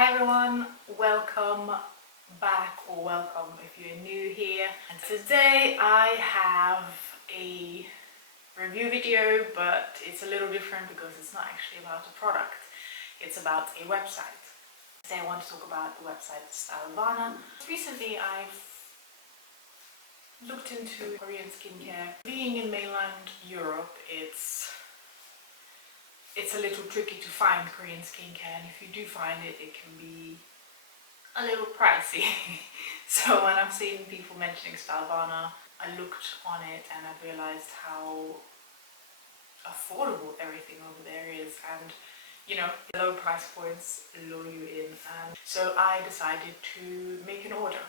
Hi everyone, welcome back or welcome if you're new here. And today I have a review video, but it's a little different because it's not actually about a product, it's about a website. Today I want to talk about the website Stylevana. Recently I've looked into Korean skincare. Being in mainland Europe, it's a little tricky to find Korean skincare, and if you do find it, it can be a little pricey. So when I've seen people mentioning Stylevana, I looked on it and I realized how affordable everything over there is, and you know, low price points lure you in. And so I decided to make an order.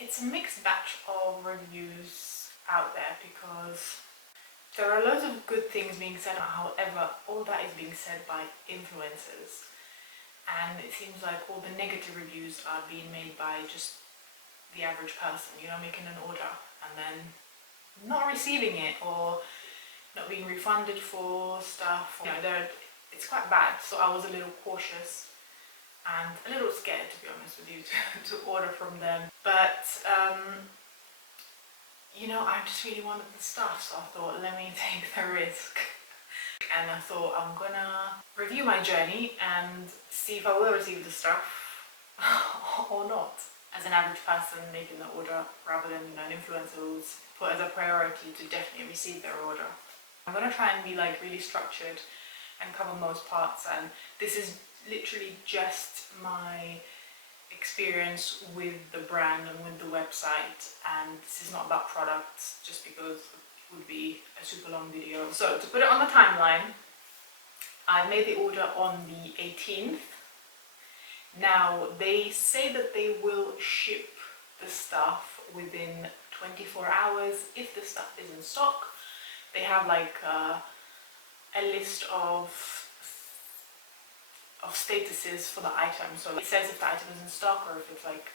It's a mixed batch of reviews out there because there are loads of good things being said, however, all that is being said by influencers. And it seems like all the negative reviews are being made by just the average person, you know, making an order and then not receiving it or not being refunded for stuff. You know, it's quite bad. So I was a little cautious and a little scared, to be honest with you, to order from them. But you know, I just really wanted the stuff, so I thought, let me take the risk. And I thought, I'm gonna review my journey and see if I will receive the stuff or not. As an average person making the order, rather than, you know, an influencer who's put as a priority to definitely receive their order. I'm gonna try and be like really structured and cover most parts, and this is literally just my experience with the brand and with the website, and this is not about products just because it would be a super long video. So to put it on the timeline, I made the order on the 18th. Now they say that they will ship the stuff within 24 hours if the stuff is in stock. They have like a list of statuses for the item, so it says if the item is in stock or if it's like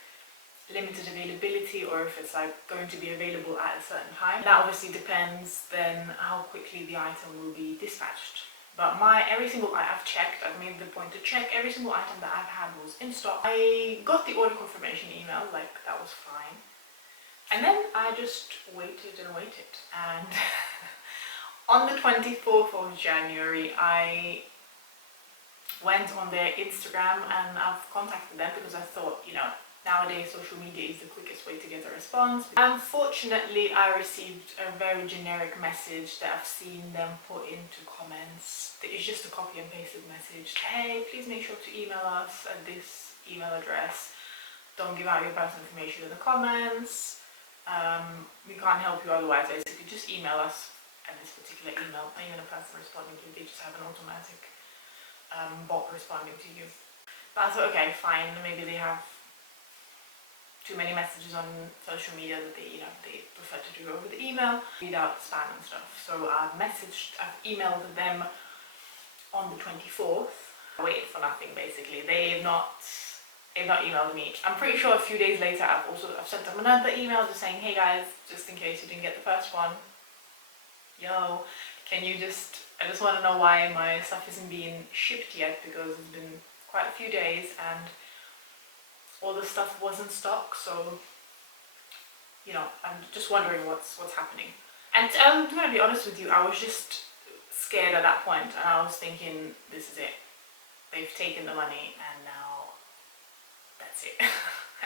limited availability or if it's like going to be available at a certain time. That obviously depends then how quickly the item will be dispatched. But I've checked, I've made the point to check every single item that I've had was in stock. I got the order confirmation email, like that was fine. And then I just waited and waited, and on the 24th of January I went on their Instagram and I've contacted them because I thought, you know, nowadays social media is the quickest way to get a response. Unfortunately, I received a very generic message that I've seen them put into comments. It's just a copy and pasted message. Hey, please make sure to email us at this email address. Don't give out your personal information in the comments. We can't help you otherwise. Basically, just email us at this particular email. Not even a person responding to it, they just have an automatic bot responding to you. But I thought, okay, fine, maybe they have too many messages on social media that they prefer to do over the email, read out spam and stuff. So I've emailed them on the 24th. I waited for nothing basically. They've not emailed me. I'm pretty sure a few days later I've sent them another email just saying, hey guys, just in case you didn't get the first one, yo, can you I just want to know why my stuff isn't being shipped yet, because it's been quite a few days and all the stuff was in stock. So, you know, I'm just wondering what's happening. And I'm gonna be honest with you, I was just scared at that point, and I was thinking, this is it. They've taken the money and now that's it.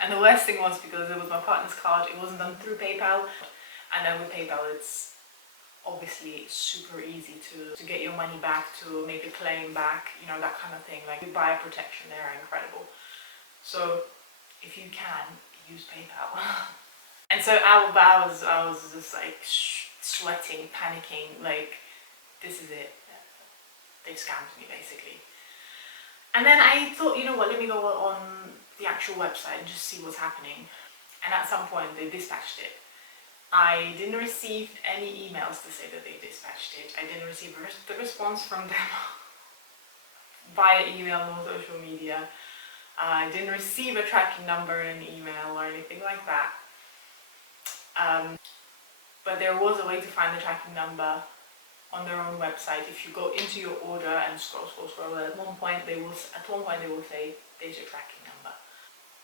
And the worst thing was, because it was my partner's card, it wasn't done through PayPal, and then with PayPal it's obviously super easy to get your money back, to make a claim back, you know, that kind of thing. Like, buyer protection, they're incredible. So if you can, use PayPal. And so I was just like sweating, panicking, like, this is it. They've scammed me basically. And then I thought, you know what, let me go on the actual website and just see what's happening. And at some point they dispatched it. I didn't receive any emails to say that they dispatched it. I didn't receive the response from them via email or social media. I didn't receive a tracking number in an email or anything like that. But there was a way to find the tracking number on their own website. If you go into your order and scroll, at one point they will say there's your tracking number.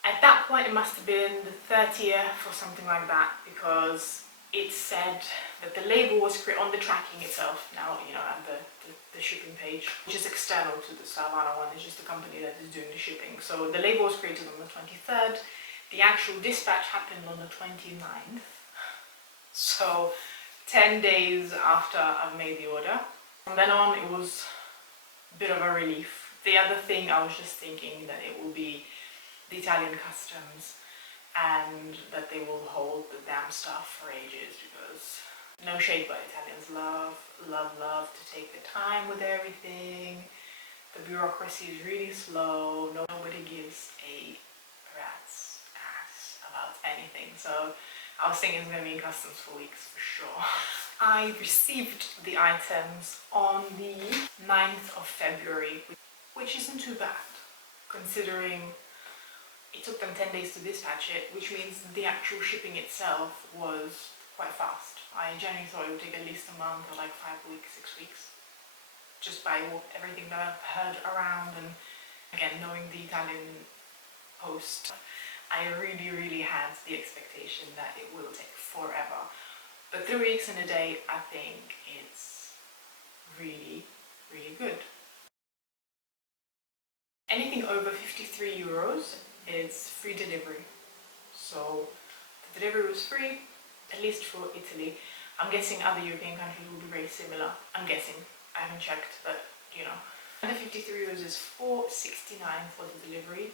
At that point it must have been the 30th or something like that, because it said that the label was on the tracking itself, now you know, at the shipping page, which is external to the Stylevana one. It's just the company that is doing the shipping. So the label was created on the 23rd. The actual dispatch happened on the 29th. So 10 days after I've made the order. From then on it was a bit of a relief. The other thing, I was just thinking that it will be the Italian customs and that they will hold the damn stuff for ages, because no shade, but Italians love to take their time with everything. The bureaucracy is really slow. Nobody gives a rat's ass about anything. So I was thinking it's going to be in customs for weeks for sure. I received the items on the 9th of February, which isn't too bad considering it took them 10 days to dispatch it, which means the actual shipping itself was quite fast. I genuinely thought it would take at least a month or like 5 weeks, 6 weeks, just by everything that I've heard around, and again, knowing the Italian post, I really had the expectation that it will take forever. But 3 weeks and a day, I think it's really good. Anything over 53 euros is free delivery. So the delivery was free, at least for Italy. I'm guessing other European countries will be very similar. I'm guessing. I haven't checked, but you know. Under 53 euros is 4.69 for the delivery.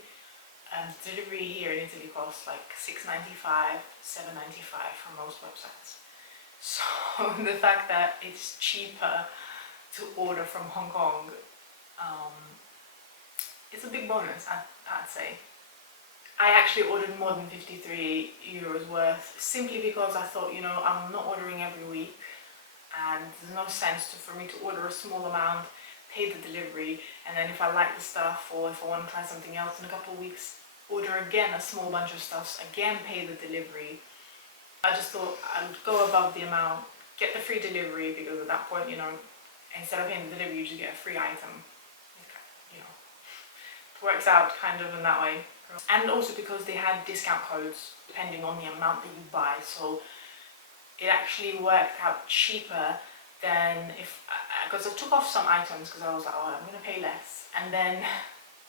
Delivery here in Italy costs like 6.95, 7.95 from most websites. So the fact that it's cheaper to order from Hong Kong, it's a big bonus, I'd say. I actually ordered more than 53 euros worth, simply because I thought, you know, I'm not ordering every week and there's no sense for me to order a small amount, pay the delivery, and then if I like the stuff or if I want to try something else in a couple of weeks, order again a small bunch of stuff, again pay the delivery. I just thought I'd go above the amount, get the free delivery, because at that point, you know, instead of paying the delivery, you just get a free item. You know, it works out kind of in that way. And also because they had discount codes depending on the amount that you buy, so it actually worked out cheaper than if, because I took off some items because I was like, oh, I'm going to pay less, and then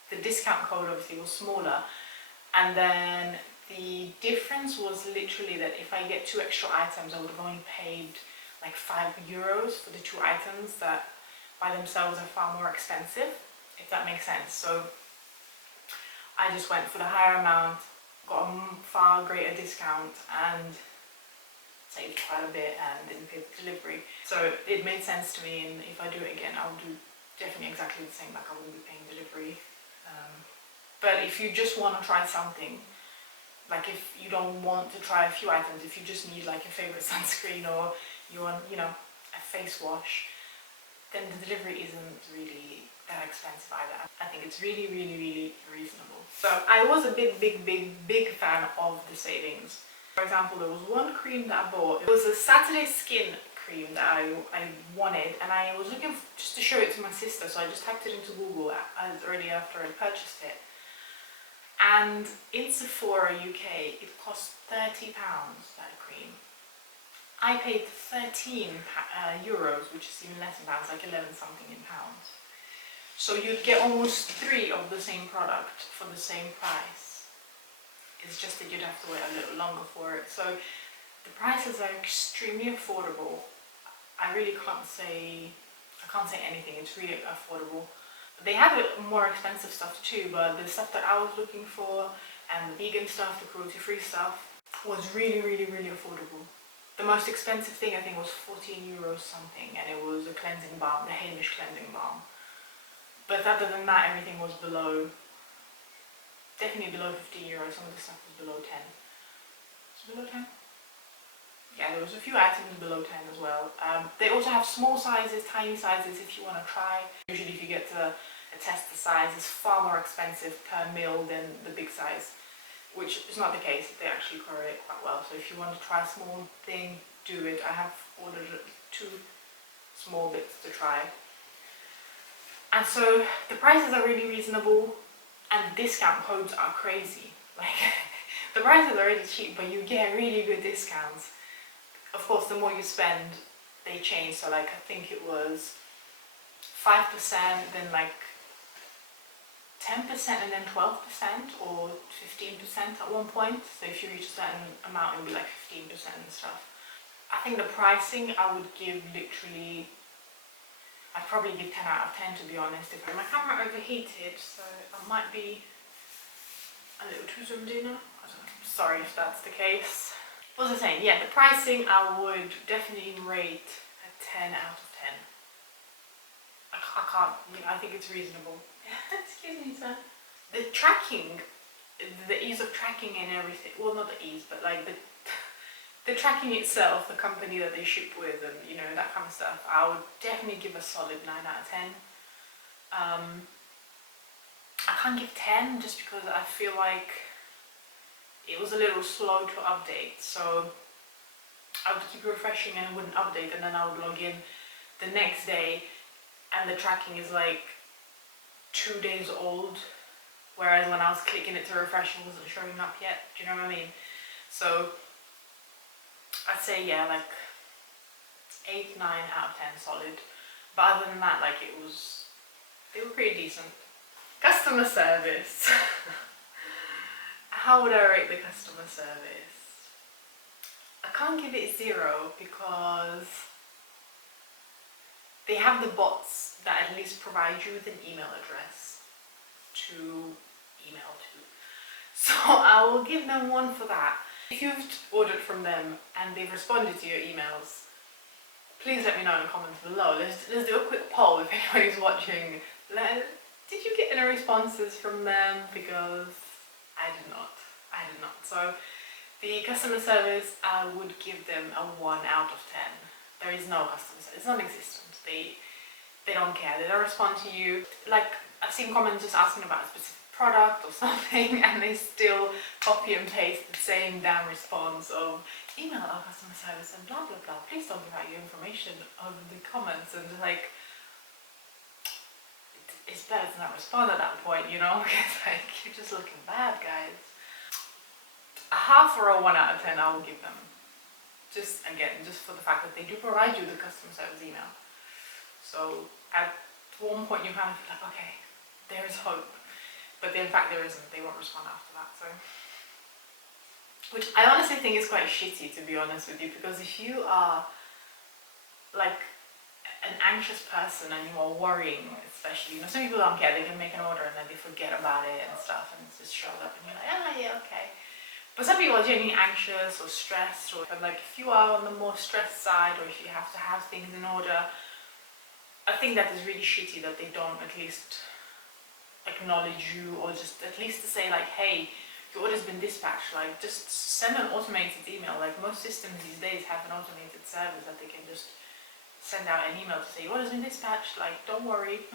the discount code obviously was smaller, and then the difference was literally that if I get 2 extra items, I would have only paid like 5 euros for the 2 items that by themselves are far more expensive, if that makes sense. So I just went for the higher amount, got a far greater discount, and saved quite a bit and didn't pay the delivery. So it made sense to me, and if I do it again, I'll do definitely exactly the same, like I won't be paying delivery. But if you just want to try something, like if you don't want to try a few items, if you just need like your favorite sunscreen or you want, you know, a face wash, then the delivery isn't really that expensive either. I think it's really reasonable. So I was a big fan of the savings. For example, there was one cream that I bought. It was a Saturday Skin cream that I wanted, and I was looking just to show it to my sister, so I just typed it into Google early after I purchased it. And in Sephora UK, it cost £30, that cream. I paid 13 euros, which is even less in pounds, like 11 something in pounds. So you'd get almost 3 of the same product for the same price. It's just that you'd have to wait a little longer for it. So the prices are extremely affordable. I really can't say anything, it's really affordable. They have more expensive stuff too, but the stuff that I was looking for, and the vegan stuff, the cruelty-free stuff, was really affordable. The most expensive thing I think was 14 euros something, and it was a cleansing balm, the Hamish cleansing balm. But other than that, everything was definitely below 15 euros. Some of the stuff was below 10. Was it below 10? Yeah, there was a few items below 10 as well. They also have small sizes, tiny sizes if you want to try. Usually if you get to test the size, it's far more expensive per mil than the big size, which is not the case. They actually correlate quite well. So if you want to try a small thing, do it. I have ordered 2 small bits to try. And so the prices are really reasonable. and the discount codes are crazy. Like the price is already cheap, but you get really good discounts. Of course, the more you spend, they change. So like I think it was 5%, then like 10% and then 12% or 15% at one point. So if you reach a certain amount, it would be like 15% and stuff. I think the pricing I would give literally, I'd probably give 10 out of 10 to be honest. If my camera overheated, so I might be a little too zoomed in now. I don't know. Sorry if that's the case. What was I saying? Yeah, the pricing I would definitely rate a 10 out of 10. I can't, I think it's reasonable. Excuse me, sir. The tracking, the ease of tracking and everything, well not the ease, but like the tracking itself, the company that they ship with and that kind of stuff, I would definitely give a solid 9 out of 10. I can't give 10 just because I feel like it was a little slow to update, so I would keep refreshing and it wouldn't update, and then I would log in the next day and the tracking is like 2 days old, whereas when I was clicking it to refresh it wasn't showing up yet. Do you know what I mean? So I'd say yeah, like 8, 9 out of 10 solid. But other than that, like they were pretty decent. Customer service. How would I rate the customer service? I can't give it 0 because they have the bots that at least provide you with an email address to email to. So I will give them 1 for that. If you've ordered from them and they've responded to your emails, please let me know in the comments below. Let's do a quick poll if anybody's watching. Did you get any responses from them? Because I did not. So the customer service, I would give them a 1 out of 10. There is no customer service. It's non-existent. They don't care. They don't respond to you. Like I've seen comments just asking about a specific product or something, and they still copy and paste the same damn response of email our customer service and blah blah blah. Please don't give out your information over the comments, and like it's better to not respond at that point, because like you're just looking bad, guys. A half or a 1 out of 10 I will give them. Just for the fact that they do provide you the customer service email. So at one point you kind of feel like, okay, there is hope. But in fact there isn't. They won't respond after that. So, which I honestly think is quite shitty, to be honest with you, because if you are like an anxious person and you are worrying, especially, some people don't care. They can make an order and then they forget about it and stuff, and it just shows up and you're like, yeah, okay. But some people are genuinely anxious or stressed, or like if you are on the more stressed side, or if you have to have things in order, I think that is really shitty that they don't at least acknowledge you, or just at least to say like, hey, your order's been dispatched. Like just send an automated email. Like most systems these days have an automated service that they can just send out an email to say your order's been dispatched. Like don't worry.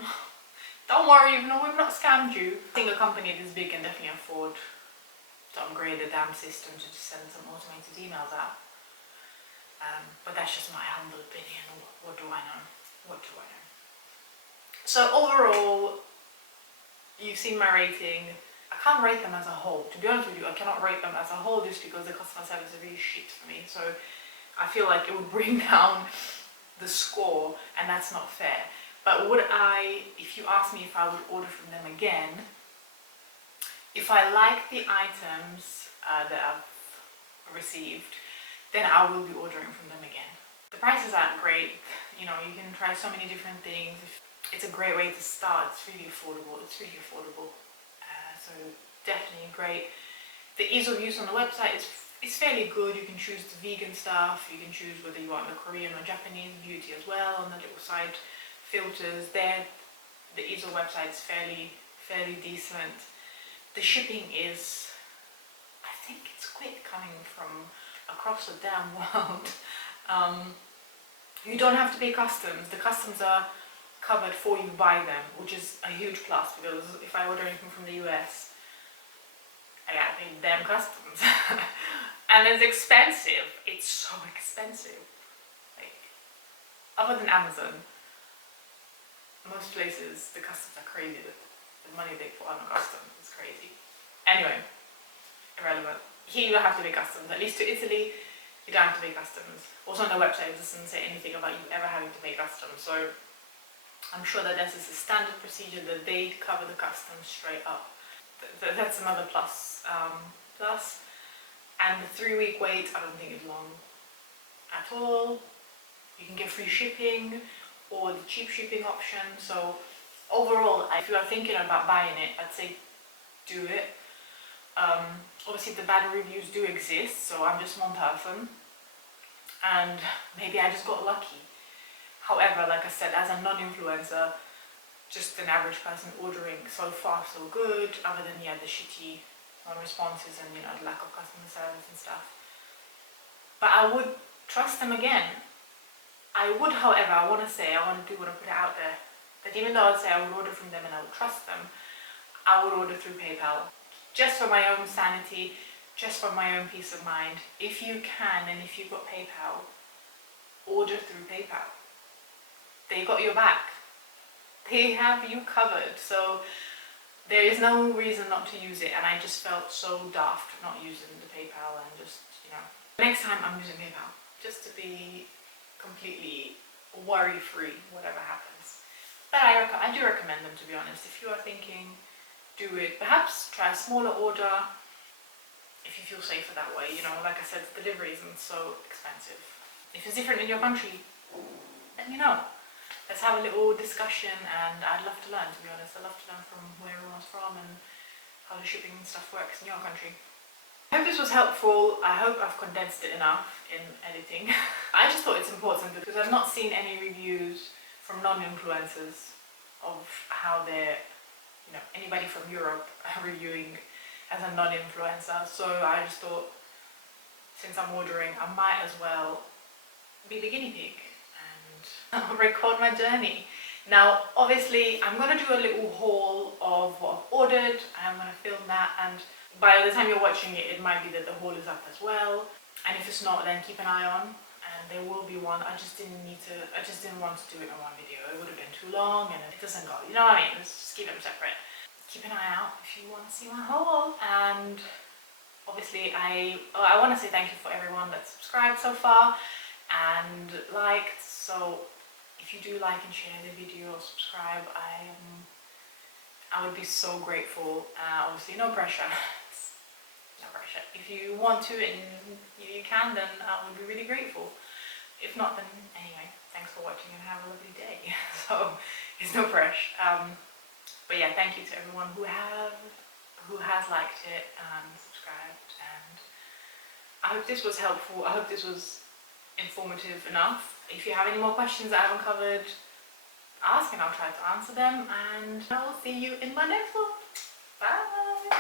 Don't worry, we've not scammed you. I think a company this big can definitely afford to upgrade the damn system to just send some automated emails out. But that's just my humble opinion. What do I know? So overall, you've seen my rating. I can't rate them as a whole. To be honest with you, I cannot rate them as a whole just because the customer service is really shit for me. So I feel like it would bring down the score, and that's not fair. But if you ask me if I would order from them again, if I like the items that I've received, then I will be ordering from them again. The prices aren't great. You can try so many different things. It's a great way to start. It's really affordable. So definitely great. The ease of use on the website is fairly good. You can choose the vegan stuff. You can choose whether you want the Korean or Japanese beauty as well on the little side filters there. The ease of website is fairly decent. The shipping is, I think it's quick coming from across the damn world. You don't have to pay customs. The customs are covered for you by them, which is a huge plus, because if I order anything from the US, I gotta pay damn customs. And it's expensive. It's so expensive. Like, other than Amazon, most places the customs are crazy. the money they put on a custom is crazy. Anyway, irrelevant. Here you don't have to pay customs. At least to Italy, you don't have to pay customs. Also on the website, it doesn't say anything about you ever having to pay customs. So I'm sure that this is a standard procedure that they cover the customs straight up. That's another plus. And the 3-week wait, I don't think is long at all. You can get free shipping or the cheap shipping option. So overall, if you are thinking about buying it, I'd say do it. Obviously the bad reviews do exist, so I'm just one person and maybe I just got lucky. However, like I said, as a non-influencer, just an average person ordering, so far so good, other than the shitty non-responses and the lack of customer service and stuff. But I would trust them again. I would, however, I want to do want to put it out there, that even though I'd say I would order from them and I would trust them, I would order through PayPal. Just for my own sanity, just for my own peace of mind. If you can, and if you've got PayPal, order through PayPal. They got your back. They have you covered. So there is no reason not to use it, and I just felt so daft not using the PayPal and just, Next time I'm using PayPal, just to be completely worry-free, whatever happens. But I do recommend them, to be honest. If you are thinking, do it. Perhaps try a smaller order if you feel safer that way. Like I said, delivery isn't so expensive. If it's different in your country, let me know. Let's have a little discussion, and I'd love to learn, to be honest. I'd love to learn from where everyone's from and how the shipping and stuff works in your country. I hope this was helpful. I hope I've condensed it enough in editing. I just thought it's important because I've not seen any reviews from non-influencers of how they're, anybody from Europe reviewing as a non-influencer. So I just thought, since I'm ordering, I might as well be the guinea pig and record my journey. Now, obviously, I'm going to do a little haul of what I've ordered. I'm going to film that, and by the time you're watching it, it might be that the haul is up as well. And if it's not, then keep an eye on, and there will be one. I just didn't want to do it in one video. It would have been too long, and it doesn't go. You know what I mean? Let's just keep them separate. Keep an eye out if you want to see my haul. And obviously, I want to say thank you for everyone that subscribed so far and liked. So if you do like and share the video or subscribe, I would be so grateful. Obviously, no pressure. No pressure. If you want to and you can, then I would be really grateful. If not, then anyway, thanks for watching and have a lovely day. So it's no pressure. But yeah, thank you to everyone who has liked it and subscribed. And I hope this was helpful. I hope this was informative enough. If you have any more questions that I haven't covered, ask and I'll try to answer them. And I will see you in my next one. Bye!